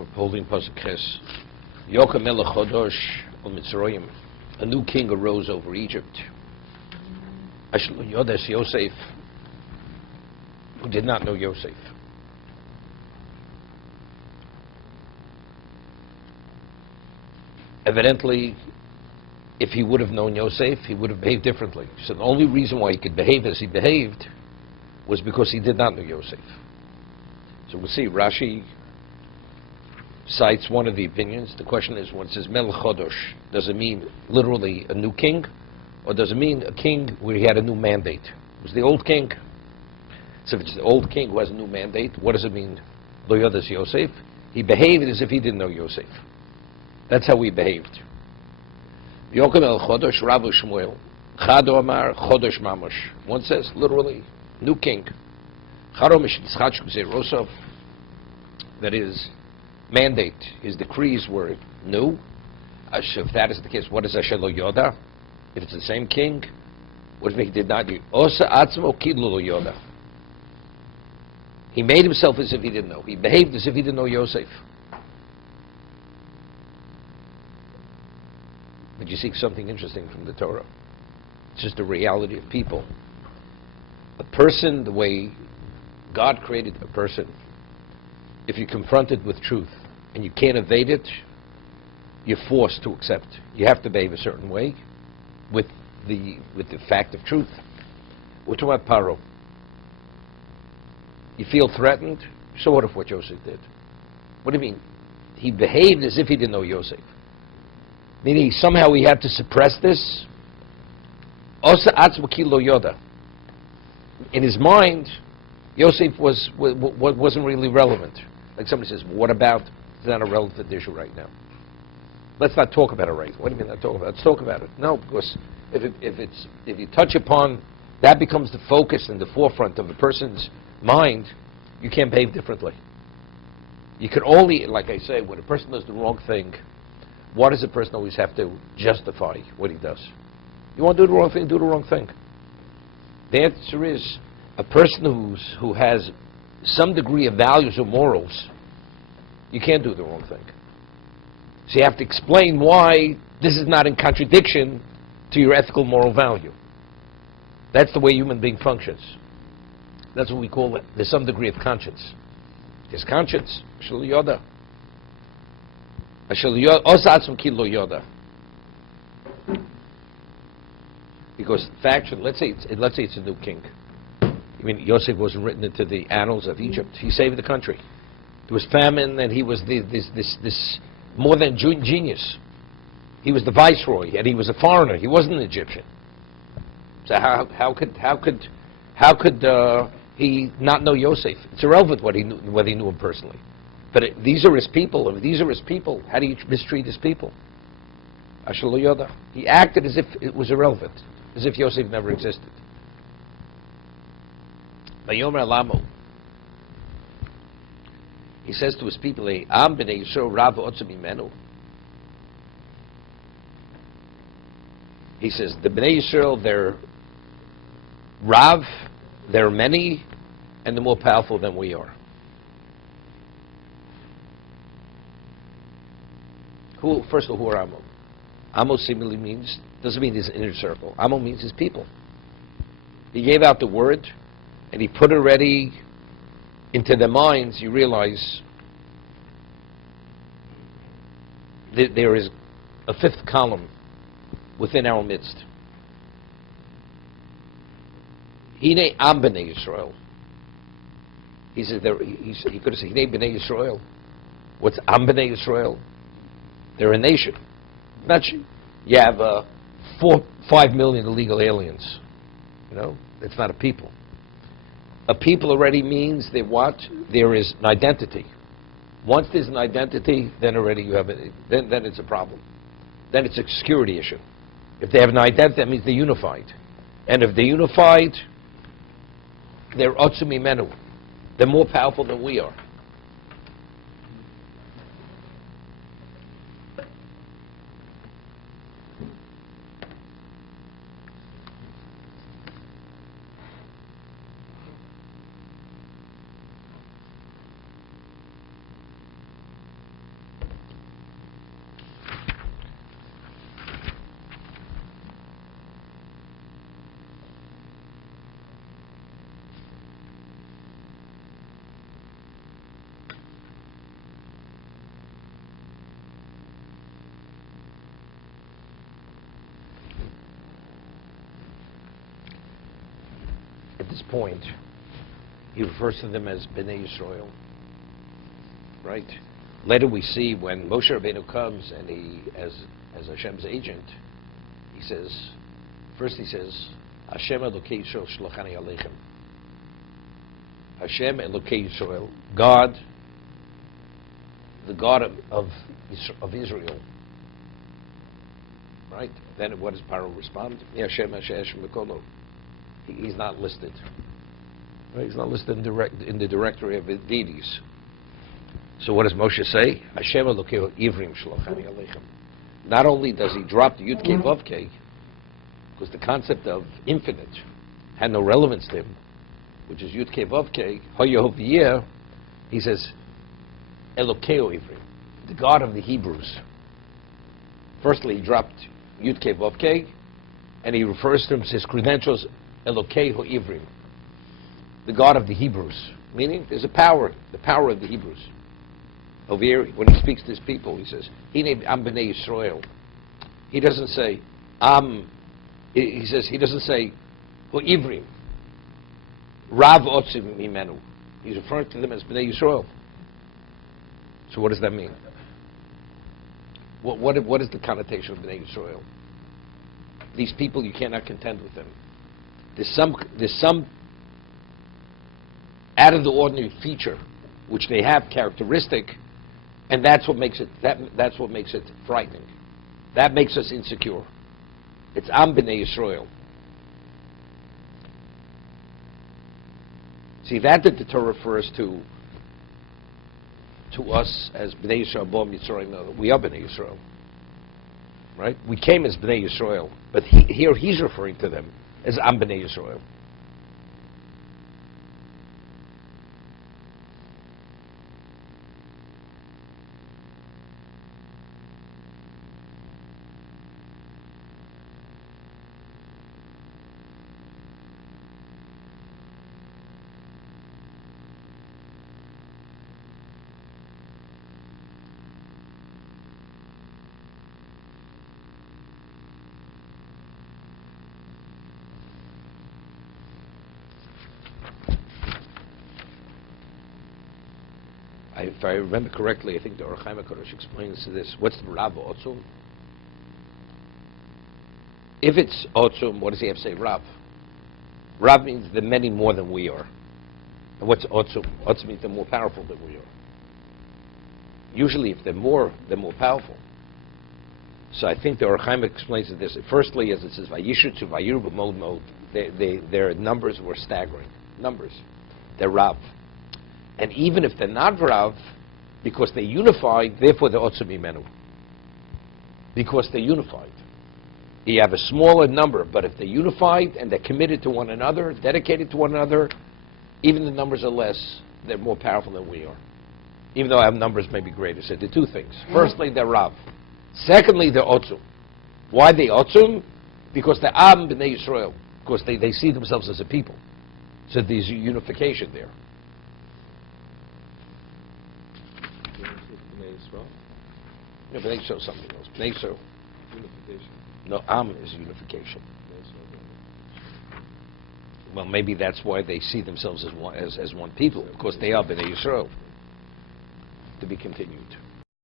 We're holding pasuk Ches. Yocham melech chodosh ul Mitzrayim. A new king arose over Egypt. Ashlo Yodes Yosef, who did not know Yosef. Evidently, if he would have known Yosef, he would have behaved differently. So the only reason why he could behave as he behaved was because he did not know Yosef. So we'll see, Rashi cites one of the opinions. The question is, when it says Melech Chodosh, does it mean literally a new king? Or does it mean a king where he had a new mandate? It was the old king. So if it's the old king who has a new mandate, what does it mean? Lo Yodas Yosef. He behaved as if he didn't know Yosef. That's how he behaved. Yocham el Chodosh Rabu Shmuel. Chado Amar Chodosh Mamosh. One says, literally, new king. That is, mandate, his decrees were new. If that is the case, what is Asher Lo Yoda? If it's the same king, what if he did not do? Osa Atzmo Kidlu Lo Yoda. He made himself as if he didn't know. He behaved as if he didn't know Yosef. But you see something interesting from the Torah. It's just the reality of people. A person, the way God created a person, if you're confronted with truth and you can't evade it, you're forced to accept. You have to behave a certain way with the fact of truth. We're talking about Paro. You feel threatened? So what if what Yosef did? What do you mean? He behaved as if he didn't know Yosef. Meaning somehow he had to suppress this. Osa atzmo ki lo yoda. In his mind, Yosef wasn't really relevant. Like somebody says, what about? It's not a relevant issue right now. Let's not talk about it right. What do you mean not talk about it? Let's talk about it. No, because if you touch upon, that becomes the focus and the forefront of a person's mind, you can't behave differently. You can only, like I say, when a person does the wrong thing, why does a person always have to justify what he does? You want to do the wrong thing, do the wrong thing. The answer is, a person who has some degree of values or morals, you can't do the wrong thing. So you have to explain why this is not in contradiction to your ethical moral value. That's the way human being functions. That's what we call it. There's some degree of conscience. There's conscience. Shel Yoda. Yoda. Because faction, let's say it's a new king. I mean, Yosef wasn't written into the annals of Egypt. He saved the country. There was famine, and he was this more than genius. He was the viceroy, and he was a foreigner. He wasn't an Egyptian. So how could he not know Yosef? It's irrelevant whether he knew him personally. But these are his people. If these are his people, how do you mistreat his people? Asher lo yoda. He acted as if it was irrelevant, as if Yosef never existed. Vayomer Lamo. He says to his people, Am b'nei Yisrael rav otzim imenu. He says, the Bnei Yisrael, they're Rav, they're many, and they're more powerful than we are. First of all, who are Amo? Amo seemingly doesn't mean his inner circle. Amo means his people. He gave out the word, and he put it already into their minds. You realize that there is a fifth column within our midst. Hine am b'nei Yisrael. He says he could have said Hine b'nei Yisrael. What's am b'nei Yisrael? They're a nation. You have 4-5 million illegal aliens. You know, it's not a people. A people already means that what? There is an identity. Once there's an identity, then already you have it. Then it's a problem. Then it's a security issue. If they have an identity, that means they're unified. And if they're unified, they're otzum imenu. They're more powerful than we are. point, he refers to them as Bnei Yisrael. Right? Later we see when Moshe Rabbeinu comes and he, as Hashem's agent, he says, Hashem Elokei Yisrael Shlachani Aleichem. Hashem Elokei Yisrael, God, the God of Israel. Right? Then what does Paro respond? Hashem Hashem Lekolo. He's not listed. Right? He's not listed in the directory of deities. So what does Moshe say? Hashem Elokei Ivrim Shlochani Aleichem. Not only does he drop the Yud Kei Vav Kei, because the concept of infinite had no relevance to him, which is Yud Kei Vav Kei, Hoyehoviyeh, he says Elokei Ivrim, the God of the Hebrews. Firstly, he dropped Yud Kei Vav Kei, and he refers to him as his credentials, Elokei Ivrim, the God of the Hebrews. Meaning, there's a power, the power of the Hebrews. Over here, when he speaks to his people, he says, "Am Bnei Yisrael." He doesn't say, he doesn't say, Ivrim, Rav Otzim Mimenu. He's referring to them as Bnei Yisrael. So what does that mean? What is the connotation of Bnei Yisrael? These people, you cannot contend with them. There's some out of the ordinary feature which they have characteristic, and that's what makes it frightening. That makes us insecure. It's Am B'nai Yisrael. See, that the Torah refers to us as B'nai Yisrael, B'om Yisrael. We are B'nai Yisrael. Right? We came as B'nai Yisrael, but here he's referring to them as Am B'nai Yisrael. If I remember correctly, I think the Or Chaim HaKadosh explains this. What's the Rav Otzum? If it's Otzum, what does he have to say? Rav. Rav means the many more than we are. And what's Otzum? Otzum means they're more powerful than we are. Usually, if they're more powerful. So I think the Or Chaim explains it this. Firstly, as it says, Vayishu to Vayiru b'mod mod, their numbers were staggering. Numbers. They're Rav. And even if they're not Rav, because they're unified, therefore they're Otzum Imenu. Because they're unified. You have a smaller number, but if they're unified and they're committed to one another, dedicated to one another, even the numbers are less, they're more powerful than we are. Even though our numbers may be greater. So there are two things. Firstly, they're Rav. Secondly, they're Otzum. Why they Otzum? Because they're Am B'nai Yisrael. Because they see themselves as a people. So there's a unification there. No, but they show something else. They show unification. No, Am is unification. Well, maybe that's why they see themselves as one people, because they are B'nai Yisrael. To be continued.